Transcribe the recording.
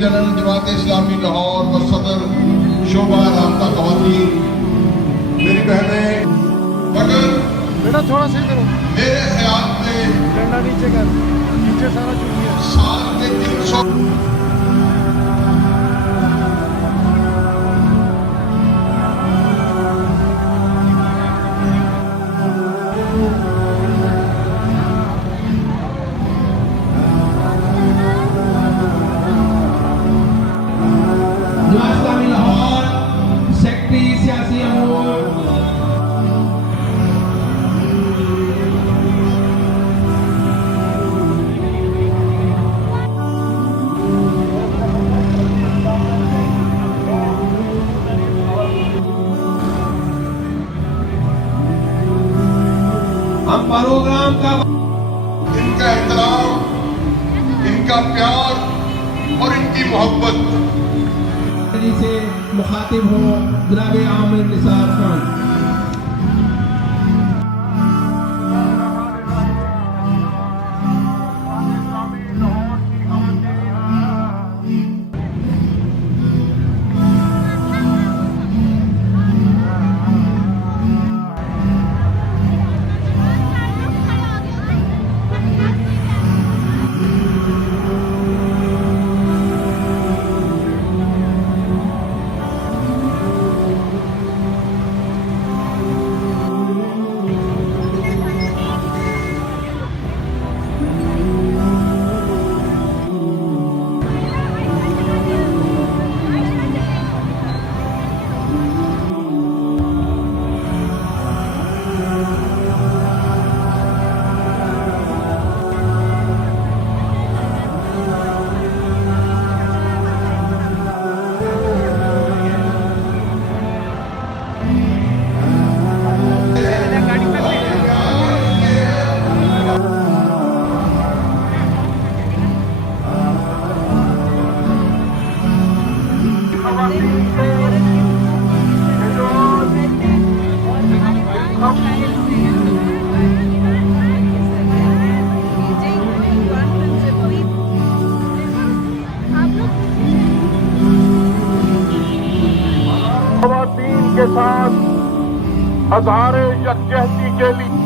General Jamaat Islami Lahore व सदर शोबा राब्ता ख़वातीन, मेरी बहनें, मगर बेटा थोड़ा सही करो, मेरे ख्याल में डंडा नीचे कर, नीचे सारा चुन गया। साल में 300 हम प्रोग्राम का इनका एहतराम, इनका प्यार और इनकी मोहब्बत से मुखातिब हो जनाब आमिर निसार खान। के साथ हज़ारे यकजहती के लिए